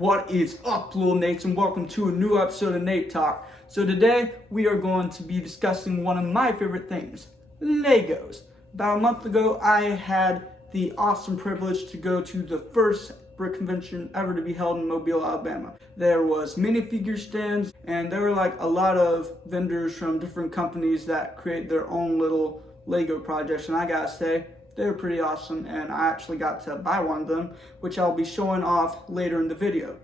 What is up, little Nates, and welcome to a new episode of Nate Talk. So today we are going to be discussing one of my favorite things, Legos. About a month ago, I had the awesome privilege to go to the first brick convention ever to be held in Mobile, Alabama. There was minifigure stands, and there were like a lot of vendors from different companies that create their own little Lego projects, and I gotta say, they were pretty awesome, and I actually got to buy one of them, which I'll be showing off later in the video.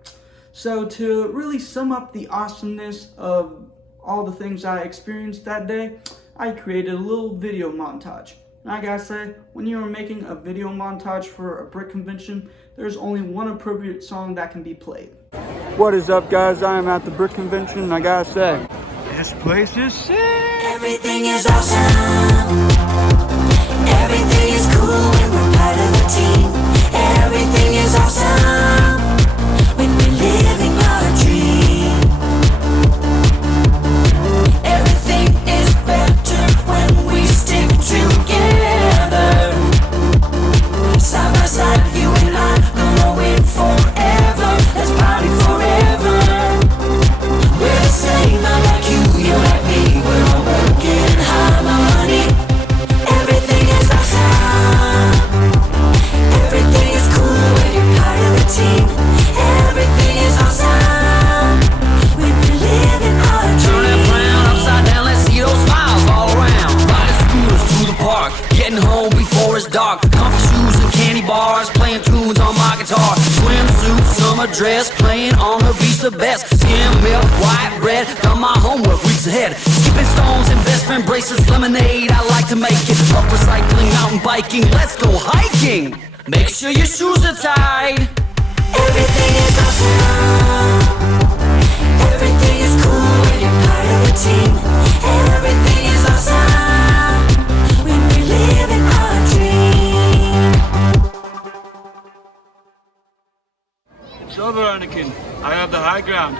So to really sum up the awesomeness of all the things I experienced that day, I created a little video montage. And I gotta say, when you are making a video montage for a brick convention, there's only one appropriate song that can be played. What is up, guys? I am at the brick convention, and I gotta say, this place is sick! Everything is awesome. Everything is cool when we're part of a team. Everything is awesome when we're living our dream. Everything is better when we stick together. Side by side, you and I gonna win forever. Let's party forever. We're the same, I'm like you, you're like me. We're all working in harmony. Everything is awesome. Everything is cool when you're part of a team. Everything is awesome when we're living our dream. Turn that frown upside down, let's see those smiles all around. Riding scooters through the park, getting home before it's dark. Comfy shoes and candy bars, playing tunes on my guitar. Swimsuit, summer dress, playing on the beach the best. Skim milk, white bread, done my homework weeks ahead. Skipping stones and best friend bracelets, lemonade, I like to make it. Up recycling, mountain biking, let's go hiking. Make sure your shoes are tied. Everything is awesome. Everything is cool when you're part of a team. Everything is awesome when we're living our dream. It's over, Anakin. I have the high ground.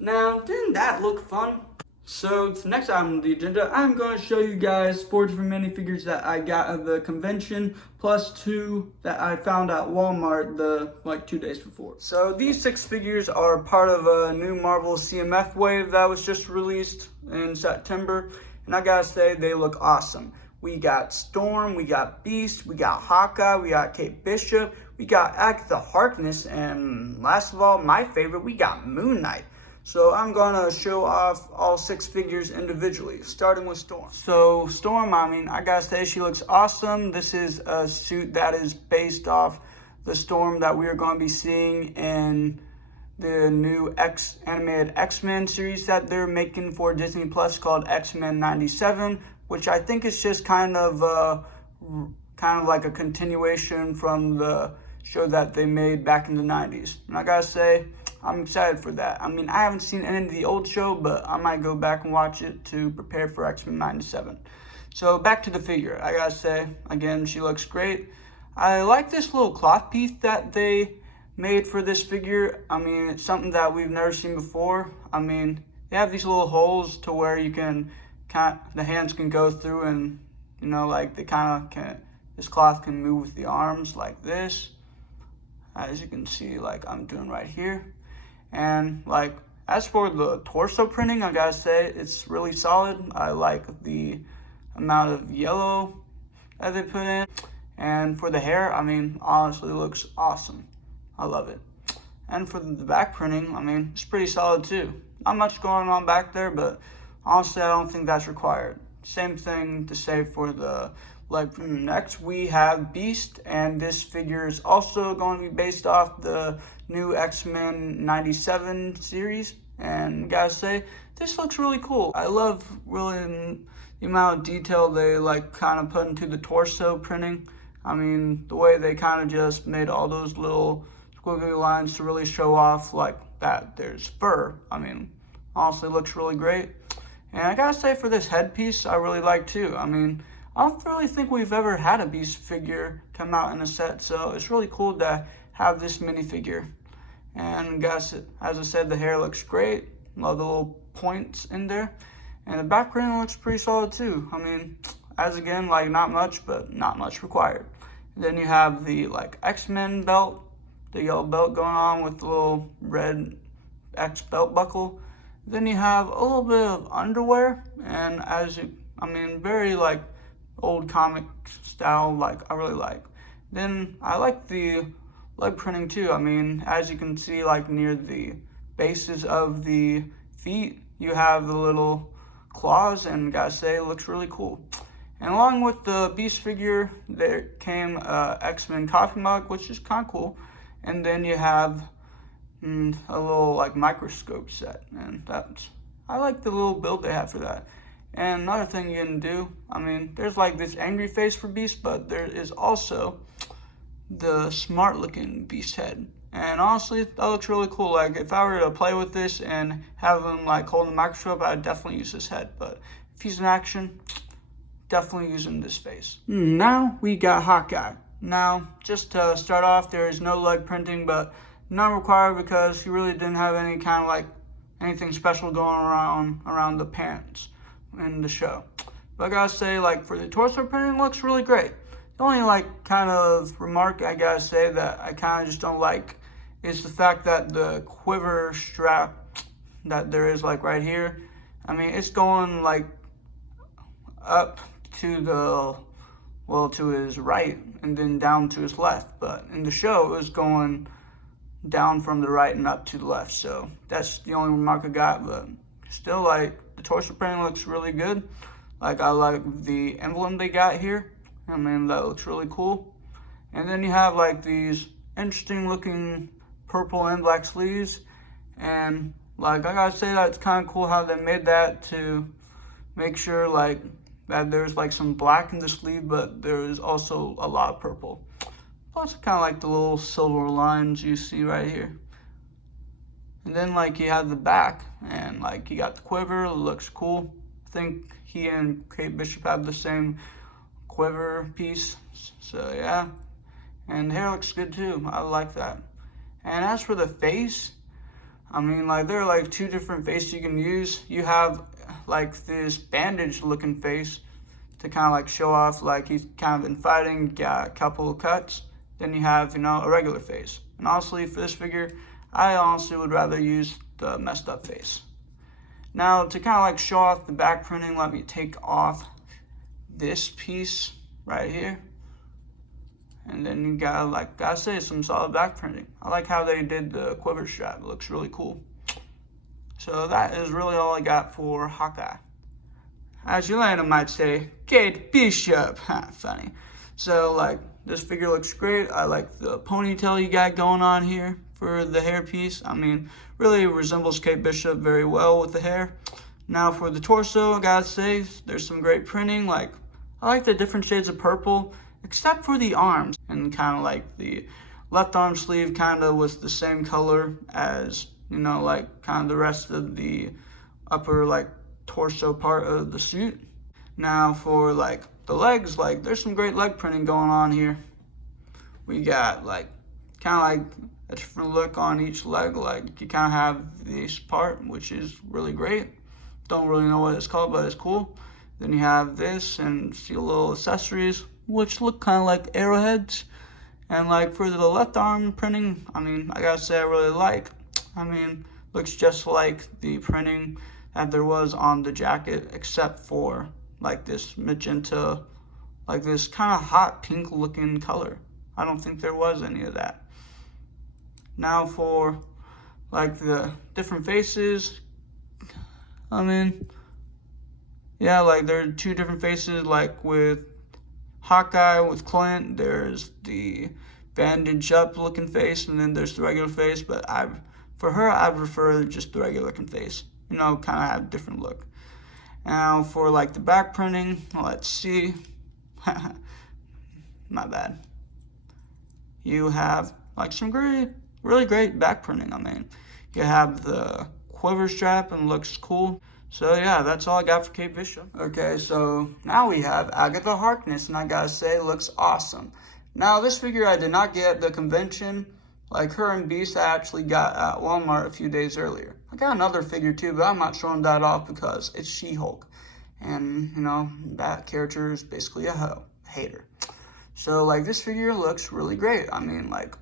Now, didn't that look fun? So, the next item on the agenda, I'm going to show you guys 4 different minifigures that I got at the convention, plus 2 that I found at Walmart 2 days before. So, these 6 figures are part of a new Marvel CMF wave that was just released in September, and I gotta say, they look awesome. We got Storm, we got Beast, we got Hawkeye, we got Kate Bishop, we got Agatha Harkness, and last of all, my favorite, we got Moon Knight. So I'm gonna show off all 6 figures individually, starting with Storm. So Storm, I gotta say she looks awesome. This is a suit that is based off the Storm that we are gonna be seeing in the new animated X-Men series that they're making for Disney Plus called X-Men 97, which I think is just kind of like a continuation from the show that they made back in the 90s. And I gotta say, I'm excited for that. I haven't seen any of the old show, but I might go back and watch it to prepare for X-Men 97. So back to the figure. I gotta say, again, she looks great. I like this little cloth piece that they made for this figure. It's something that we've never seen before. They have these little holes to where you can the hands can go through, and this cloth can move with the arms like this, as you can see, like I'm doing right here. And as for the torso printing, I gotta say it's really solid. I like the amount of yellow that they put in. And for the hair, honestly looks awesome. I love it. And for the back printing, it's pretty solid too. Not much going on back there, but honestly, I don't think that's required. Same thing to say for the leg printing. Next, we have Beast, and this figure is also going to be based off the new X-Men 97 series. And gotta say, this looks really cool. I love really the amount of detail they put into the torso printing. The way they just made all those little squiggly lines to really show off that there's fur. Honestly looks really great. And I gotta say, for this headpiece, I really like too. I don't really think we've ever had a Beast figure come out in a set, so it's really cool to have this minifigure. And guys, as I said, the hair looks great. Love the little points in there. And the back print looks pretty solid too. As again, not much, but not much required. And then you have the X-Men belt the yellow belt going on with the little red X belt buckle. Then you have a little bit of underwear, and very like old comic style, like I really like. Then I like the leg printing too. I mean, as you can see, like near the bases of the feet, you have the little claws, and gotta say, it looks really cool. And along with the Beast figure, there came a X-Men coffee mug, which is kind of cool. And then you have a little like microscope set, and I like the little build they have for that. And another thing you can do, I mean, there's like this angry face for Beast, but there is also the smart looking Beast head. And honestly, that looks really cool. Like if I were to play with this and have him like holding the microscope, I'd definitely use his head. But if he's in action, definitely using this face. Now we got Hawkeye. Now, just to start off, there is no leg printing, but not required because he really didn't have any kind of like anything special going around the pants in the show. But I gotta say, like for the torso printing, it looks really great. The only like kind of remark I gotta say that I kind of just don't like is the fact that the quiver strap that there is like right here, I mean, it's going like up to to his right and then down to his left. But in the show, it was going down from the right and up to the left. So that's the only remark I got. But still, like the torso printing looks really good. Like I like the emblem they got here. I mean, that looks really cool. And then you have like these interesting looking purple and black sleeves. And like I gotta say that it's kind of cool how they made that to make sure like that there's like some black in the sleeve, but there is also a lot of purple. Plus kind of like the little silver lines you see right here. And then like you have the back, and like you got the quiver, it looks cool. I think he and Kate Bishop have the same quiver piece, so yeah. And the hair looks good too, I like that. And as for the face, I mean, like there are like two different faces you can use. You have like this bandage looking face to kind of like show off like he's kind of been fighting, got a couple of cuts. Then you have, a regular face. And honestly, for this figure, I honestly would rather use the messed up face. Now, to kind of like show off the back printing, let me take off this piece right here. And then you gotta say, some solid back printing. I like how they did the quiver strap. It looks really cool. So that is really all I got for Hawkeye. As Yolanda might say, Kate Bishop. Funny. So like this figure looks great. I like the ponytail you got going on here for the hair piece. I mean, really resembles Kate Bishop very well with the hair. Now for the torso, I gotta say, there's some great printing. Like I like the different shades of purple, except for the arms. And kind of like the left arm sleeve kind of was the same color as, like kind of the rest of the upper like torso part of the suit. Now for like the legs, like there's some great leg printing going on here. We got like kind of like a different look on each leg. Like you kind of have this part, which is really great. Don't really know what it's called, but it's cool. Then you have this and see little accessories, which look kind of like arrowheads. And like for the left arm printing, I mean, I gotta say I really like. I mean, looks just like the printing that there was on the jacket, except for like this magenta, like this kind of hot pink looking color. I don't think there was any of that. Now for like the different faces, I mean, yeah, like there are two different faces, like with Hawkeye, with Clint, there's the bandage up looking face, and then there's the regular face, but for her, I prefer just the regular looking face, kind of have a different look. Now for like the back printing, let's see, my bad. You have like some really great back printing. I mean, you have the quiver strap and looks cool. So yeah, that's all I got for Kate Bishop. Okay, so now we have Agatha Harkness, and I gotta say, it looks awesome. Now this figure I did not get at the convention. Like her and Beast I actually got at Walmart a few days earlier. I got another figure too, but I'm not showing that off because it's She-Hulk. And, that character is basically a hater. So, like, this figure looks really great. I mean, like,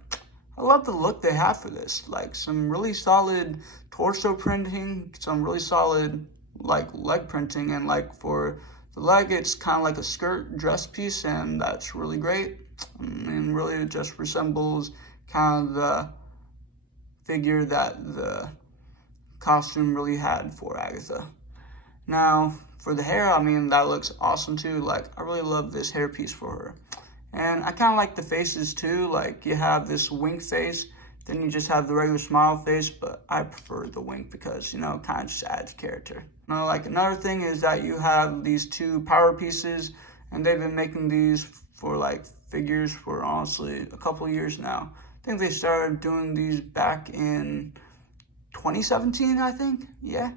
I love the look they have for this. Like some really solid torso printing, some really solid like leg printing, and like for the leg, it's kind of like a skirt dress piece, and that's really great. And really it just resembles kind of the figure that the costume really had for Agatha. Now, for the hair, I mean, that looks awesome too. Like, I really love this hair piece for her. And I kind of like the faces too. Like, you have this wink face, then you just have the regular smile face, but I prefer the wink because, you know, it kind of just adds character. Now, like, another thing is that you have these two power pieces, and they've been making these for, like, figures for, honestly, a couple years now. I think they started doing these back in 2017, I think. Yeah.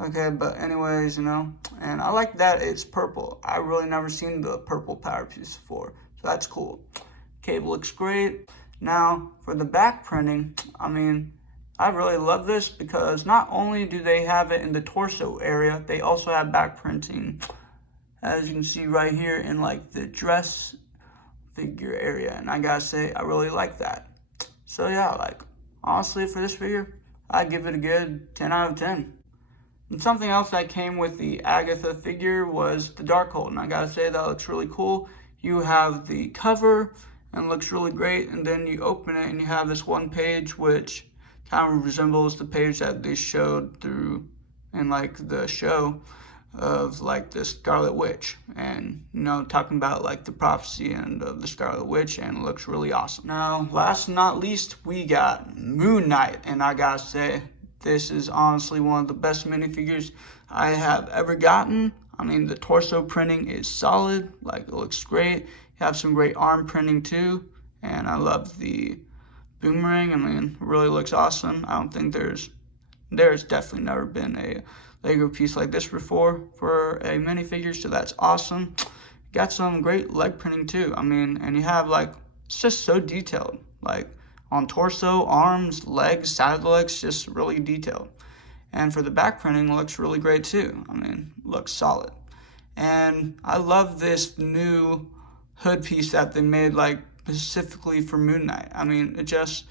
Okay, but anyways, you know, and I like that it's purple. I really never seen the purple power piece before, so that's cool. Cable looks great. Now, for the back printing, I mean, I really love this because not only do they have it in the torso area, they also have back printing, as you can see right here, in like the dress figure area, and I gotta say, I really like that. So yeah, like, honestly, for this figure, I'd give it a good 10 out of 10. And something else that came with the Agatha figure was the Darkhold, and I gotta say that looks really cool. You have the cover, and it looks really great, and then you open it, and you have this one page, which kind of resembles the page that they showed through in, like, the show of, like, the Scarlet Witch, and, you know, talking about, like, the prophecy and of the Scarlet Witch, and it looks really awesome. Now, last but not least, we got Moon Knight, and I gotta say, this is honestly one of the best minifigures I have ever gotten. I mean, the torso printing is solid, like, it looks great. You have some great arm printing too, and I love the boomerang. I mean, it really looks awesome. I don't think there's definitely never been a Lego piece like this before for a minifigure, so that's awesome. Got some great leg printing too. I mean, and you have, like, it's just so detailed, like on torso, arms, legs, side of the legs, just really detailed. And for the back printing, it looks really great too. I mean, looks solid. And I love this new hood piece that they made, like, specifically for Moon Knight. I mean, it just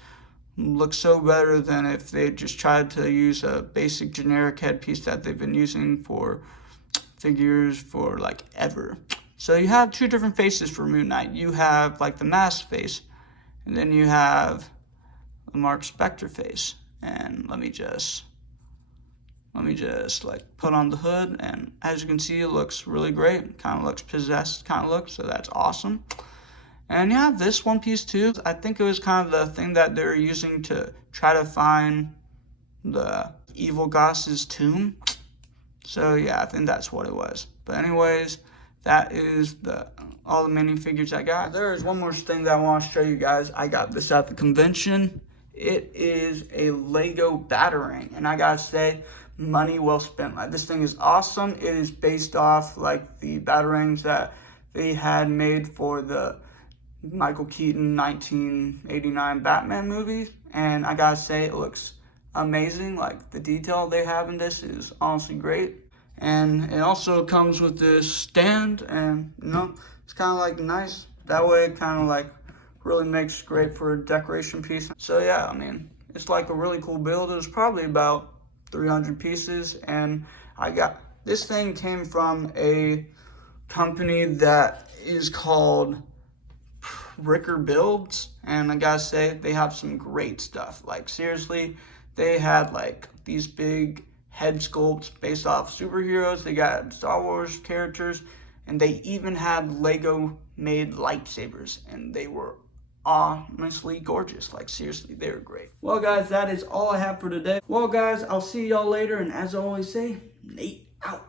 looks so better than if they just tried to use a basic generic headpiece that they've been using for figures for, like, ever. So you have two different faces for Moon Knight. You have, like, the mask face, and then you have the Mark Spector face. And let me just like put on the hood, and as you can see, it looks really great. Kind of looks possessed kind of look, so that's awesome. And you have this one piece too. I think it was kind of the thing that they're using to try to find the evil Goss's tomb. So yeah, I think that's what it was. But anyways, that is all the minifigures I got. There is one more thing that I want to show you guys. I got this at the convention. It is a Lego Batarang, and I gotta say, money well spent. Like, this thing is awesome. It is based off, like, the Batarangs that they had made for the Michael Keaton 1989 Batman movie, and I gotta say, it looks amazing. Like, the detail they have in this is honestly great. And it also comes with this stand, and, you know, it's kind of like nice. That way it kind of like really makes great for a decoration piece. So yeah, I mean, it's like a really cool build. It was probably about 300 pieces, and this thing came from a company that is called Ricker Builds, and I gotta say, they have some great stuff. Like, seriously, they had, like, these big head sculpts based off superheroes. They got Star Wars characters, and they even had Lego made lightsabers, and they were honestly gorgeous. Like, seriously, they were great. Well, guys, that is all I have for today. Well, guys, I'll see y'all later, and as I always say, Nate out.